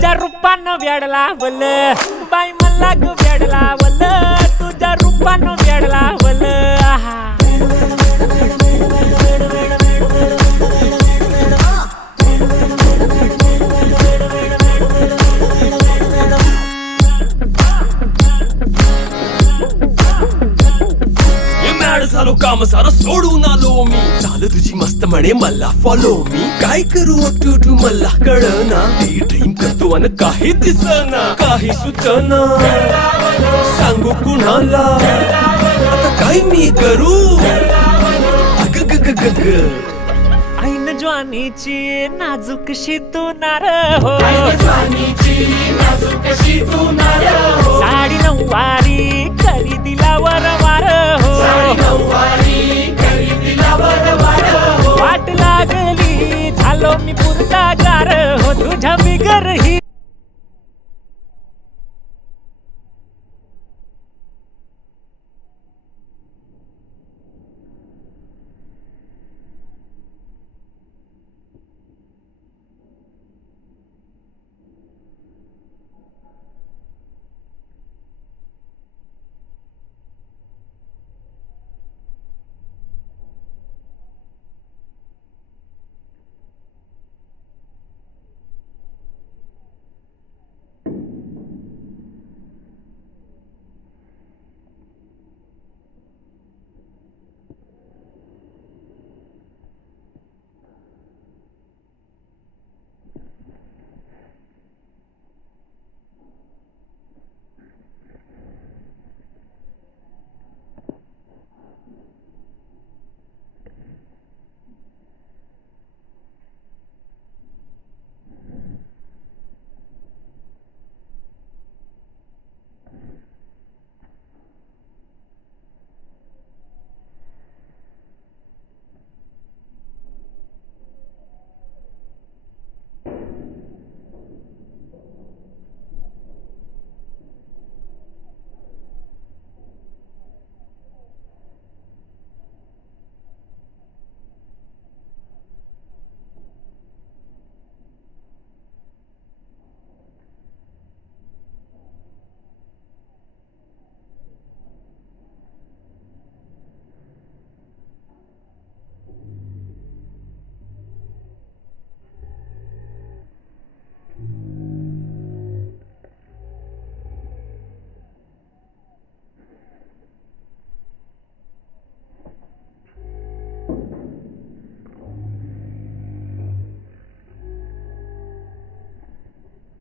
तुझ्या रूपानं वेड लावलं बाई मला ग वेड लावलं तुझ्या रूपानं वेड लावलं आहा झालो काम सारं सोडून आलो मी चाल तुझी मस्त म्हणे मला फॉलो मी काय करू टू मला कळना ड्रीम करतो अन काही दिसना काही सुचना सांगू कुणाला आता काय मी करू अग ग ग ग ग ऐन ज्वानीची नाजूकशी तू नार हो साडी नऊवारी करी दिला वरवार हो वाट लागली झालो मी पुरता गार हो तुझ्या बिगर ही